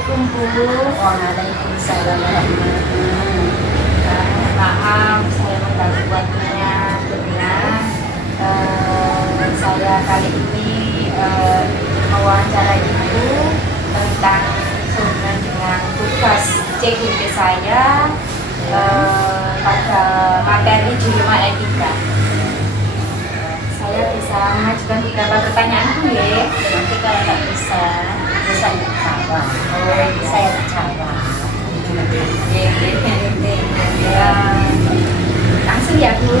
Assalamualaikum Bu. Waalaikumsalam warahmatullahi wabarakatuh. Maaf saya mengganggu waktunya dengan saya kali ini mewawancara Ibu tentang sehubungan dengan tugas CGP saya pada materi Dilema Etika. Saya bisa mengajukan beberapa pertanyaan Bu ya. Nanti kalau nggak bisa saya jawab. Saya jawab. Ya, langsung ya Bu.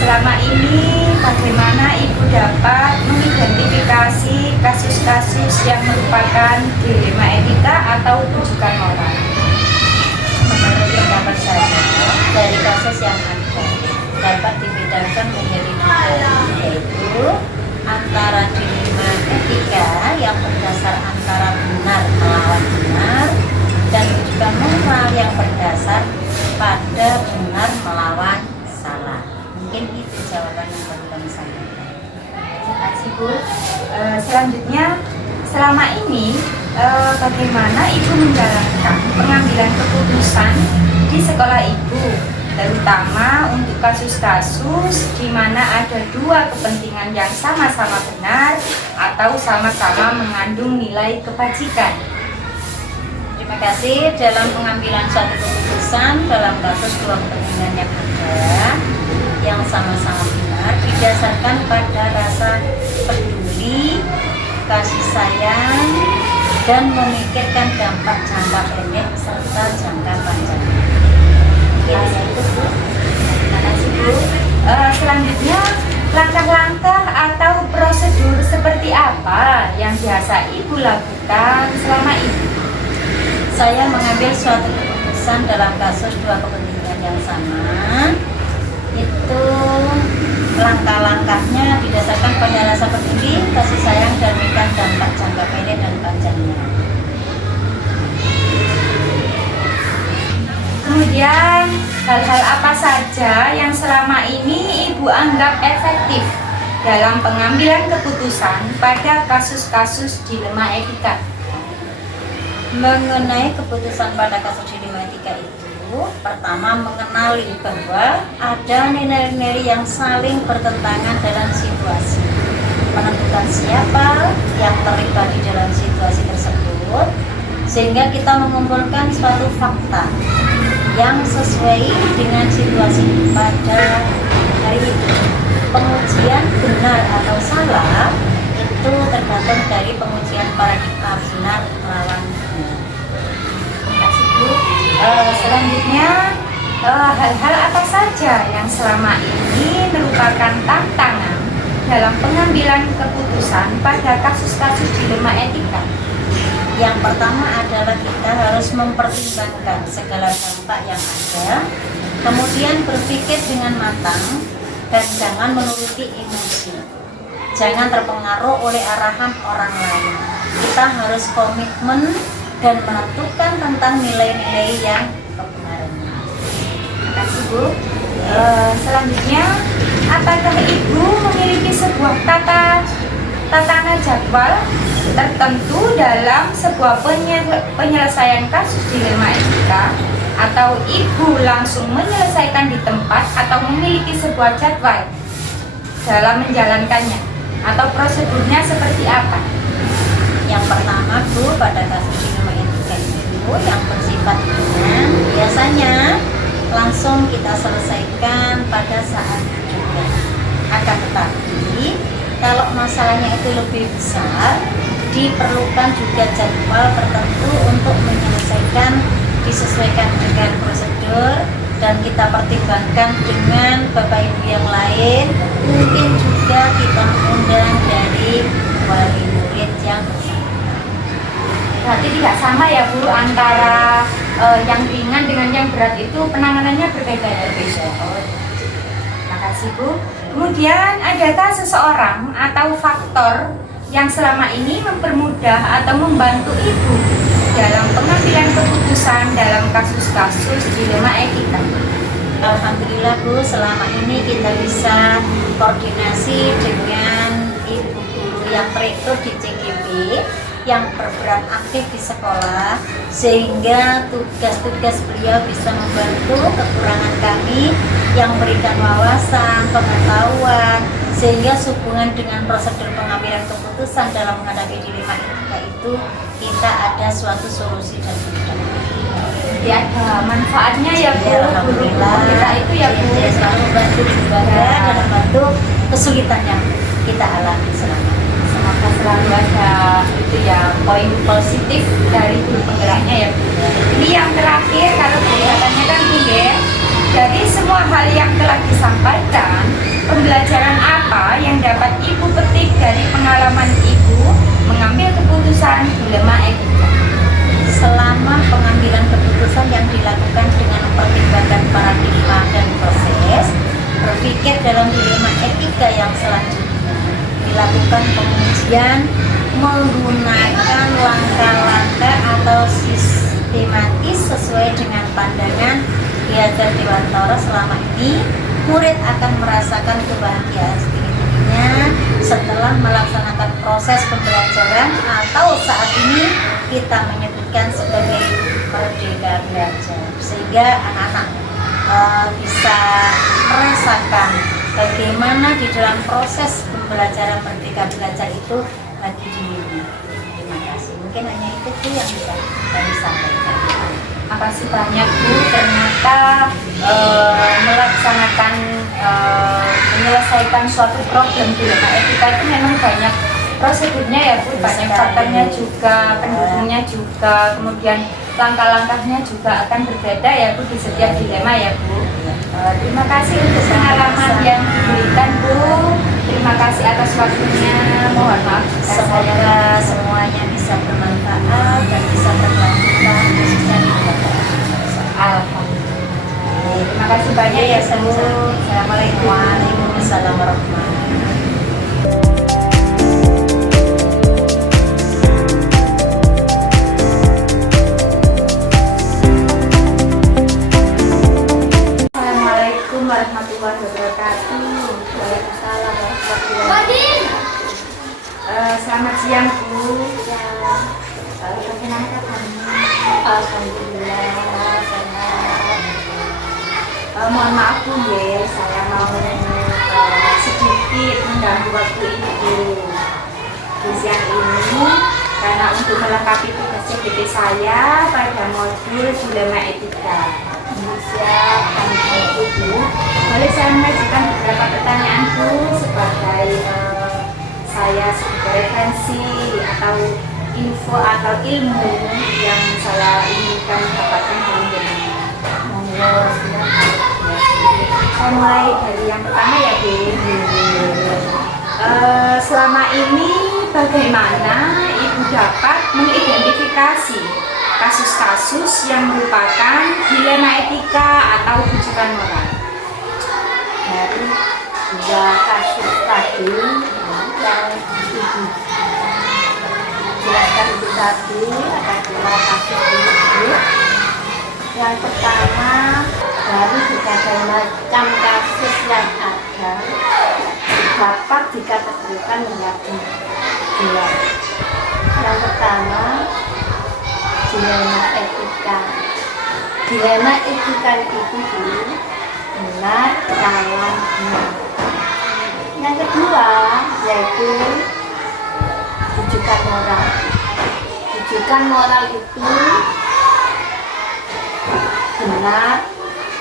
Selama ini bagaimana Ibu dapat mengidentifikasi kasus-kasus yang merupakan dilema etika atau rujukan moral? Menurut pendapat saya, dari kasus yang ada dapat dibedakan menjadi dua, yaitu antara dilema etika yang berdasar antara benar melawan benar dan juga moral yang berdasar pada benar melawan salah. Mungkin itu jawaban yang perlu kami sampaikan. Terima kasih Bu. Selanjutnya, selama ini bagaimana Ibu menjalankan pengambilan keputusan di sekolah Ibu, terutama untuk kasus-kasus di mana ada dua kepentingan yang sama-sama benar atau sama-sama mengandung nilai kebajikan? Terima kasih. Dalam pengambilan suatu keputusan dalam kasus dua kepentingan yang ada yang sama-sama benar didasarkan pada rasa peduli, kasih sayang, dan memikirkan dampak jangka pendek serta jangka panjang. Hanya itu Bu. Terima kasih Bu. Selanjutnya, langkah-langkah atau prosedur seperti apa yang biasa Ibu lakukan selama ini? Saya mengambil suatu keputusan dalam kasus dua kepentingan yang sama. Itu langkah-langkahnya didasarkan pada rasa peduli, kasih sayang, dan memikirkan dampak jangka pendek dan panjangnya. Kemudian, hal-hal apa saja yang selama ini Ibu anggap efektif dalam pengambilan keputusan pada kasus-kasus dilema etika? Mengenai keputusan pada kasus dilema etika itu, pertama mengenali bahwa ada nilai-nilai yang saling bertentangan dalam situasi, menentukan siapa yang terlibat di dalam situasi tersebut, sehingga kita mengumpulkan suatu fakta yang sesuai dengan situasi pada hari itu. Pengujian benar atau salah itu tergantung dari pengujian paradigma benar melawan benar. Terima kasih Bu. Selanjutnya, hal-hal apa saja yang selama ini merupakan tantangan dalam pengambilan keputusan pada kasus-kasus dilema etika? Yang pertama adalah kita harus mempertimbangkan segala dampak yang ada, kemudian berpikir dengan matang dan jangan menuruti emosi. Jangan terpengaruh oleh arahan orang lain. Kita harus komitmen dan menentukan tentang nilai-nilai yang kebenarannya. Terima kasih Bu. Selanjutnya, apakah Ibu memiliki sebuah tatanan jadwal tertentu dalam sebuah penyelesaian kasus dilema etika, atau Ibu langsung menyelesaikan di tempat atau memiliki sebuah jadwal dalam menjalankannya, atau prosedurnya seperti apa? Yang pertama Bu, pada kasus dilema etika itu yang bersifat ringan biasanya langsung kita selesaikan pada saat juga. Akan tetapi kalau masalahnya itu lebih besar, diperlukan juga jadwal tertentu untuk menyelesaikan, disesuaikan dengan prosedur, dan kita pertimbangkan dengan Bapak Ibu yang lain. Mungkin juga kita mengundang dari wali murid yang bersangkutan. Berarti tidak sama ya Bu, antara yang ringan dengan yang berat itu penanganannya berbeda ya? Terima kasih Bu. Kemudian, adakah seseorang atau faktor yang selama ini mempermudah atau membantu Ibu dalam pengambilan keputusan dalam kasus-kasus dilema etika? Alhamdulillah Bu, selama ini kita bisa koordinasi dengan ibu guru yang terekrut di CGP yang berperan aktif di sekolah, sehingga tugas-tugas beliau bisa membantu kekurangan kami yang memberikan wawasan, pengetahuan, sehingga sehubungan dengan prosedur pengambilan keputusan dalam menghadapi dilema etika itu kita ada suatu solusi dan Jadi ada manfaatnya ya Bu. ya, alhamdulillah Kita itu ya Bu. dia selalu bantu ibadah dalam bantu kesulitan yang kita alami selama ini. Semoga selalu ada itu ya poin positif dari guru penggeraknya ya Bu. Ini yang terakhir, kalau kelihatannya kan Bu ya, dari semua hal yang telah disampaikan, pembelajaran apa yang dapat Ibu petik dari pengalaman Ibu mengambil keputusan dilema etika? Selama pengambilan keputusan yang dilakukan dengan mempertimbangkan paradigma dan proses berpikir dalam dilema etika yang selanjutnya, dilakukan pengujian menggunakan langkah-langkah atau sistematis sesuai dengan pandangan Ki Hajar Dewantara. Selama ini murid akan merasakan kebahagiaan tinggi-tingginya setelah melaksanakan proses pembelajaran, atau saat ini kita menyebutkan sebagai merdeka belajar, sehingga anak-anak bisa merasakan bagaimana di dalam proses pembelajaran merdeka belajar itu bagi diri. Terima kasih. Mungkin hanya itu sih yang bisa kami sampaikan. Makasih banyak Bu, ternyata melaksanakan menyelesaikan suatu problem dilema etika itu memang banyak prosedurnya ya Bu, banyak faktornya juga, pendukungnya juga, kemudian langkah-langkahnya juga akan berbeda ya Bu di setiap dilema ya Bu. Terima kasih untuk pengalaman yang diberikan Bu. Terima kasih atas waktunya. Mohon maaf Semoga semuanya bisa bermanfaat dan bisa berkelanjutan khususnya di Alhamdulillah. Terima kasih banyak ya Bu. Assalamualaikum. Waalaikumsalam warahmatullahi wabarakatuh. Assalamualaikum warahmatullahi wabarakatuh. Waalaikumsalam warahmatullahi wabarakatuh. Selamat siang Bu. Bagaimana kabarnya? Alhamdulillah sehat. Mohon maaf Bu ya, saya mau sedikit mengganggu waktu Ibu di siang ini karena untuk melengkapi tugas CPT saya pada modul dilema etika. Siap, kami tunggu Bu. Boleh saya mengajukan beberapa pertanyaan Bu sebagai saya sebagai referensi atau info atau ilmu yang saya inginkan dapatkan dari jenengan. Monggo, saya mulai dari yang pertama ya Bu. Selama ini bagaimana Ibu dapat mengidentifikasi kasus-kasus yang merupakan dilema etika atau rujukan moral? Dari dua kasus tadi yang Ibu jelaskan itu tadi, ada dua kasus itu. Yang pertama, dari berbagai macam kasus yang ada dapat dikategorikan menjadi dua. Yang pertama, dilema etika. Dilema etika itu benar, salah, benar. Yang kedua yaitu rujukan moral. Rujukan moral itu benar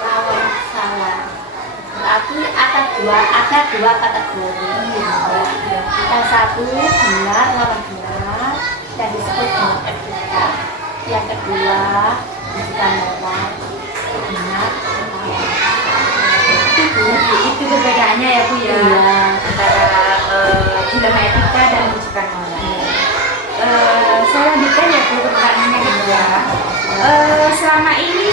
lawan salah. Berarti ada dua kategori. Yang satu benar lawan benar, yang disebut dengan etika. Yang kedua rujukan moral, benar lawan. Itu perbedaannya ya Bu ya, Iya. antara dilema etika dan rujukan moral. Saya lanjutkan ya Bu pertanyaannya kedua. Selama ini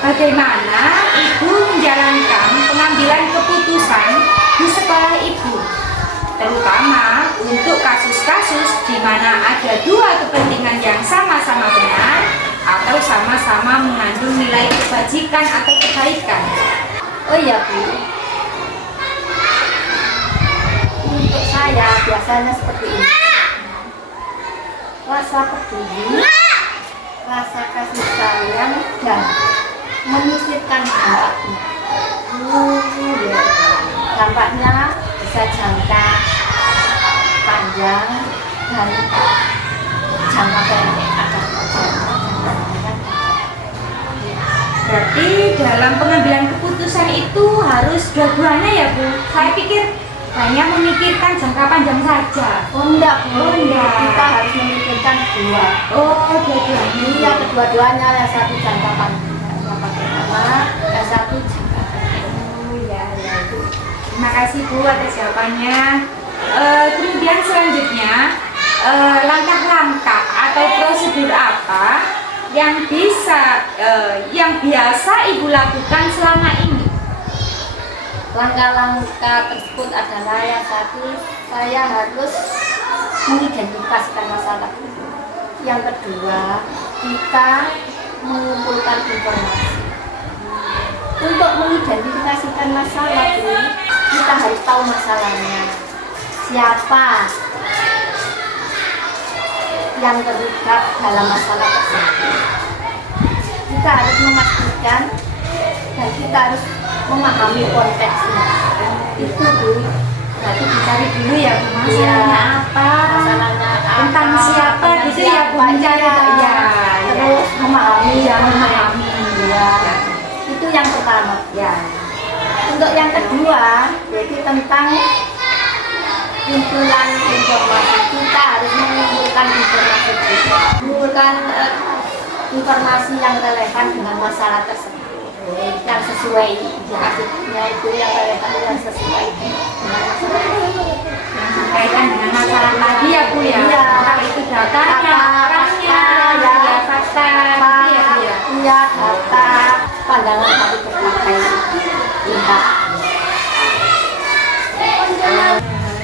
bagaimana Ibu menjalankan pengambilan keputusan di sekolah Ibu, terutama untuk kasus-kasus di mana ada dua kepentingan yang sama-sama benar atau sama-sama mengandung nilai kebajikan atau kebaikan? Oh iya Bu, untuk saya biasanya seperti ini. rasa peduli, rasa kasih sayang, dan memikirkan dampak. Ya. Dampaknya bisa jangka panjang dan jangka pendek. Berarti dalam pengambilan keputusan itu harus dua-duanya ya Bu? Saya pikir hanya memikirkan jangka panjang saja. Oh enggak Bu, Oh, enggak. kita harus memikirkan dua. Oh, dua-duanya. Iya, kedua-duanya, yang satu jangka panjang, yang pertama, yang satu jangka pendek. Oh ya, ya Bu. Terima kasih Bu atas jawabannya. Kemudian selanjutnya langkah-langkah atau prosedur apa yang biasa Ibu lakukan selama ini? Langkah-langkah tersebut adalah yang satu, saya harus mengidentifikasikan masalah. Yang kedua, kita mengumpulkan informasi. Untuk mengidentifikasikan masalah itu, kita harus tahu masalahnya. Siapa yang terlibat dalam masalah tersebut. Kita harus memastikan dan kita harus memahami konteksnya. Itu Bu. Berarti dicari dulu ya Bu, masalahnya Iya. apa? Masalahnya Tentang apa, siapa tentang gitu ya Bu, siapa, mencari iya. ya. Terus memahami Ya, yang memahami. ya. Itu yang pertama. Ya. Untuk yang kedua, jadi tentang kumpulan informasi, kita harus mengumpulkan informasi juga. Mengumpulkan informasi yang relevan dengan masalah tersebut, yang sesuai indikasinya itu yang relevan, yang sesuai dengan masalah tersebut. Berkaitan dengan masalah tadi ya Bu ya. Iya. Entah itu datanya, orangnya, ya fakta gitu ya Bu ya. Iya, data, pandangan dari berbagai pihak.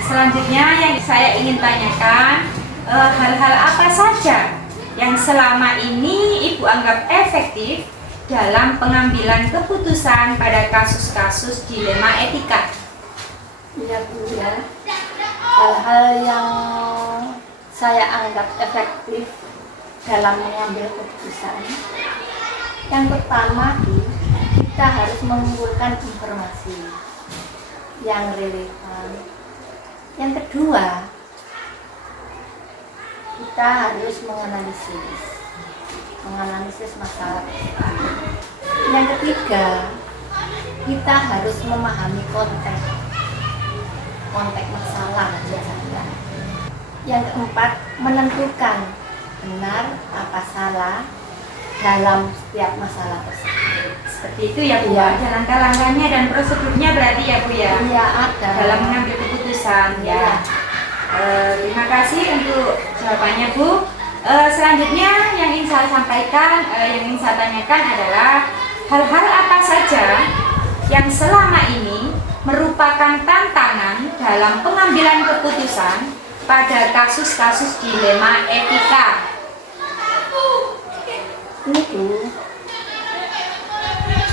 Selanjutnya yang saya ingin tanyakan, hal-hal apa saja yang selama ini Ibu anggap efektif dalam pengambilan keputusan pada kasus-kasus dilema etika? Iya Bu ya. Hal-hal yang saya anggap efektif dalam mengambil keputusan. Yang pertama Bu, kita harus mengumpulkan informasi yang relevan. Yang kedua, kita harus menganalisis masalah. Yang ketiga, kita harus memahami konteks masalah biasanya. Yang keempat, menentukan benar apa salah dalam setiap masalah tersebut. Seperti itu ya Bu, Iya. ada langkah-langkahnya dan prosedurnya berarti ya Bu ya, Iya ada. dalam mengambil keputusan ya. Terima kasih untuk jawabannya Bu. Selanjutnya yang ingin saya sampaikan, yang ingin saya tanyakan adalah hal-hal apa saja yang selama ini merupakan tantangan dalam pengambilan keputusan pada kasus-kasus dilema etika. Ini Bu,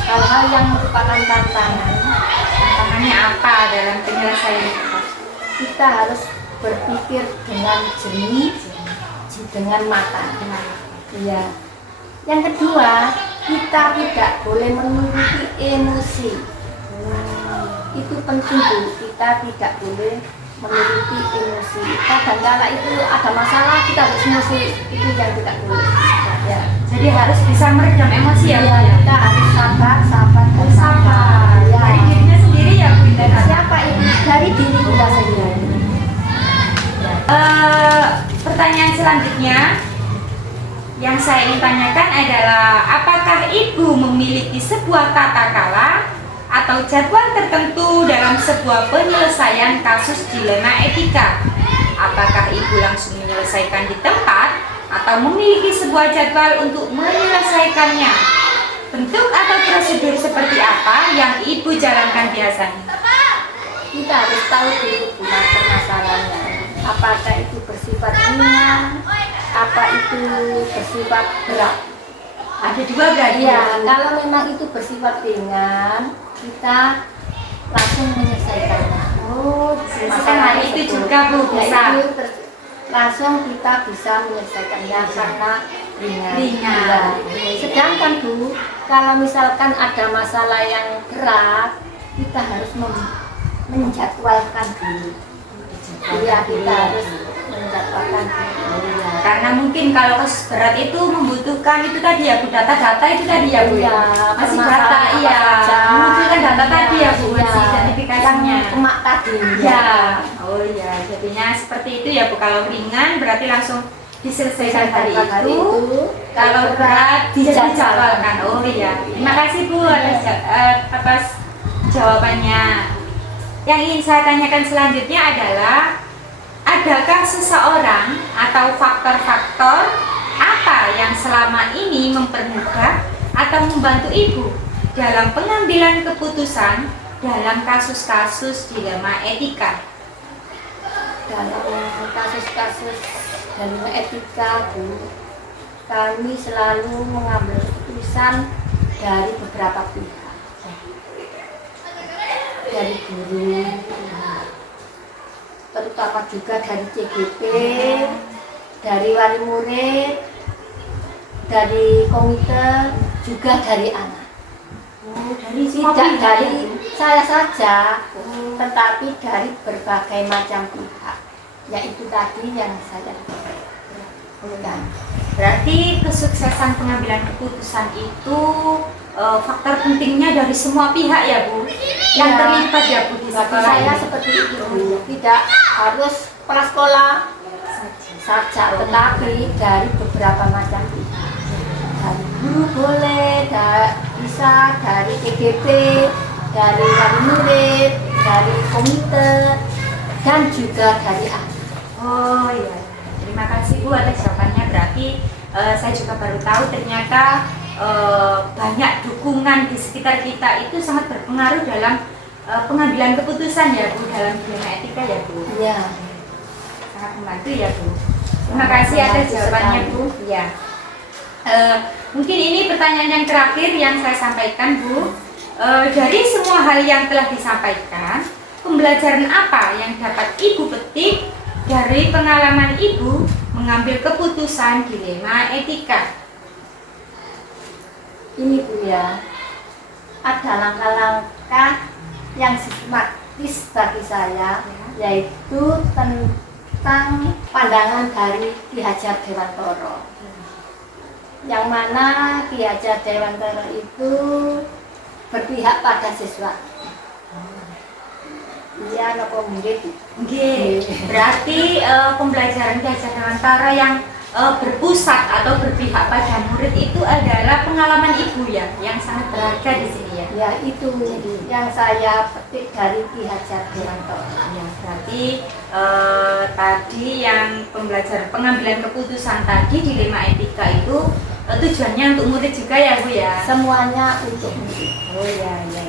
hal-hal yang merupakan tantangan, Tantangannya apa dalam penyelesaian itu? kita harus berpikir dengan jernih, dengan matang. Iya. Yang kedua, kita tidak boleh menuruti emosi. Itu penting Bu, kita tidak boleh menuruti emosi. Kadang-kala itu ada masalah, kita harus emosi, itu yang tidak boleh. Ya. Jadi harus bisa meredam emosi ya Bu Iya, ya. kita harus sabar, dan Sabar. Ya. Dari dirinya sendiri ya Bu. Siapa itu? Dari diri kita sendiri. Pertanyaan selanjutnya yang saya ingin tanyakan adalah apakah Ibu memiliki sebuah tata cara atau jadwal tertentu dalam sebuah penyelesaian kasus dilema etika? Apakah Ibu langsung menyelesaikan di tempat atau memiliki sebuah jadwal untuk menyelesaikannya? Bentuk atau prosedur seperti apa yang Ibu jalankan biasanya? Kita harus tahu dulu bukan permasalahannya. Apakah itu bersifat ringan, apa itu bersifat berat. Ada dua berarti Ya, kalau memang itu bersifat ringan, kita langsung menyelesaikannya. Oh, selesaikan hari itu juga Bu, Ya, bisa. itu langsung kita bisa menyelesaikannya karena ringan. Ringan. Ya. Sedangkan Bu, kalau misalkan ada masalah yang berat, kita harus menjadwalkan dulu. Iya, kita harus menjadwalkan dulu. Ya. Karena mungkin kalau kasus berat itu membutuhkan itu tadi ya Bu, data-data itu tadi ya Bu. Iya, Masih permasalahan data apa iya. saja. Mengumpulkan data tadi ya Bu, Iya. masih identifikasinya. Yang emak tadi. Ya. Oh iya, jadinya seperti itu ya Bu. Kalau ringan berarti langsung diselesaikan hari itu. Kalau berat dijadwalkan. Oh iya. Terima kasih Bu atas jawabannya. Yang ingin saya tanyakan selanjutnya adalah, adakah seseorang atau faktor-faktor apa yang selama ini mempermudah atau membantu Ibu dalam pengambilan keputusan dalam kasus-kasus dilema etika? Dalam kasus-kasus dilema etika Bu, kami selalu mengambil keputusan dari beberapa pihak, dari guru, terutama juga dari CGP, dari wali murid, dari komite, juga dari anak. Oh, dari semua Tidak pihak dari ya, Bu? saya saja, tetapi dari berbagai macam pihak. Yaitu tadi yang saya sebutkan. Berarti kesuksesan pengambilan keputusan itu faktor pentingnya dari semua pihak ya Bu, yang Ya. terlibat ya Bu di Bagi sekolah saya ini. seperti itu, tidak harus kepala sekolah saja, tetapi dari beberapa macam pihak. Dari guru boleh, bisa dari EGP, dari wali murid, dari komite, dan juga dari anak. Oh iya, terima kasih Bu atas jawabannya. Berarti saya juga baru tahu ternyata banyak dukungan di sekitar kita itu sangat berpengaruh dalam pengambilan keputusan ya Bu, dalam dilema etika ya Bu. Iya. Sangat membantu ya Bu. Terima kasih atas jawabannya Bu. Ya. Mungkin ini pertanyaan yang terakhir yang saya sampaikan Bu. Dari semua hal yang telah disampaikan, pembelajaran apa yang dapat Ibu petik dari pengalaman Ibu mengambil keputusan dilema etika? Ini Bu ya, ada langkah-langkah yang sistematis bagi saya, yaitu tentang pandangan dari Ki Hajar Dewantara. Yang mana Ki Hajar Dewantara itu berpihak pada siswa. Iya, nopo murid. Oke, berarti pembelajaran Ki Hajar Dewantara yang berpusat atau berpihak pada murid itu adalah pengalaman Ibu ya, yang sangat berharga di sini ya. Ya, itu yang saya petik dari Ki Hajar Dewantara. Ya, berarti tadi yang pembelajaran pengambilan keputusan tadi dilema etika itu tujuannya untuk murid juga ya Bu ya. Semuanya untuk murid. Oh ya ya.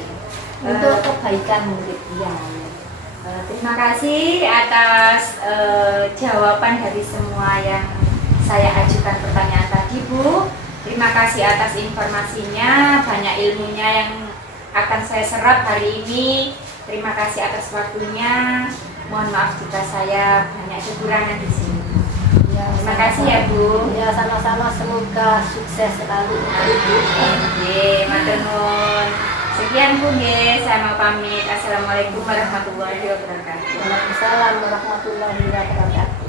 Untuk kebaikan murid. Ya, ya. Terima kasih atas jawaban dari semua yang saya ajukan pertanyaan tadi Bu. Terima kasih atas informasinya, banyak ilmunya yang akan saya serap hari ini. Terima kasih atas waktunya. Mohon maaf jika saya banyak kekurangan di sini. Ya, Terima kasih ya Bu. Ya, sama-sama, semoga sukses selalu untuk Ibu. Nggih, matur nuwun. Sekian Bu nggih, saya mau pamit. Assalamualaikum warahmatullahi wabarakatuh. Waalaikumsalam warahmatullahi wabarakatuh.